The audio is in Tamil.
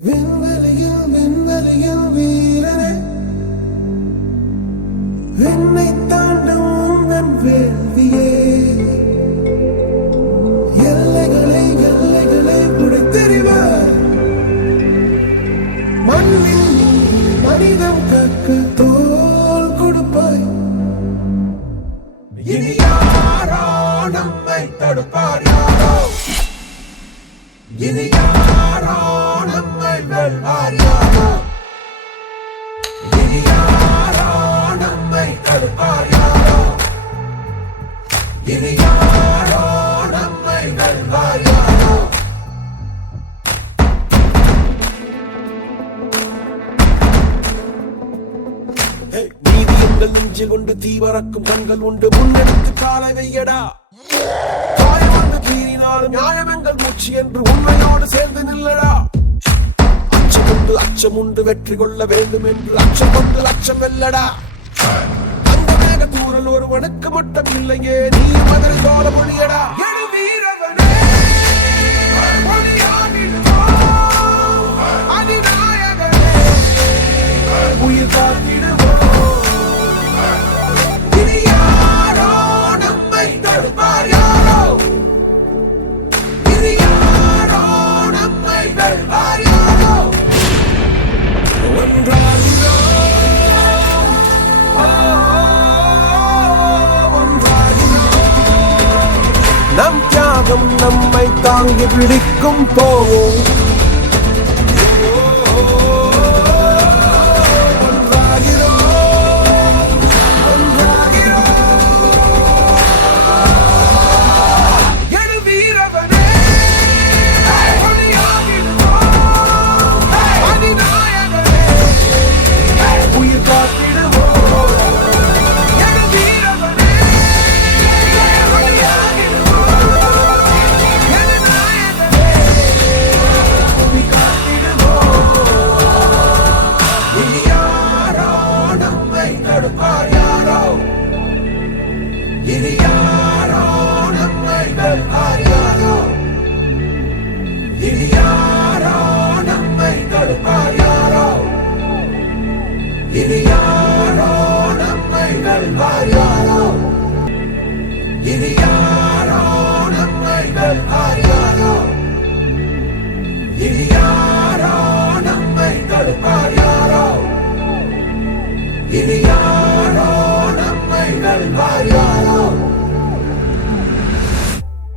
விண்வெளியில் வீரனே, என்னை தாண்டும் உந்தன் வேள்வியே, எல்லைகளை புடைத்தெறிவார். மண்ணில் மனிதம் கக்க தோல் கொடுப்பாய். இனி யாரோ நம்மை தடுப்பார், யாரோ இனி யாரோ நம்மை வெல்வார், யாரோ இனி யாரோ நம்மை தடுப்பார், யாரோ இனி யாரோ நம்மை வெல்வார், யாரோ. நீதி எங்கள் நெஞ்சு கொண்டு தீவரக்கும் கண்கள் உண்டு, முன்னெடுத்து காலை வையடா. காயமங்கு கீறினாலும் நியாயம் எங்கள் மூச்சு என்று உண்மையோடு சேர்ந்து நில்லடா. அச்சம் உண்டு வெற்றி கொள்ள வேண்டும் என்று அச்சம் கொண்டு லட்சம் வெல்லடா. அந்த மேக தூரல் ஒருவனுக்கு மட்டும் இல்லையே, நீ மதுரை சோழ மொழியடா. உயிர் காத்திடுவோம். இனி யாரோ நம்மை தடுப்பார், யாரோ இனி யாரோ நம்மை வெல்வார், யாரோ. நம் தியாகம் நம்மை தாங்கி பிடிக்கும் போவோம்.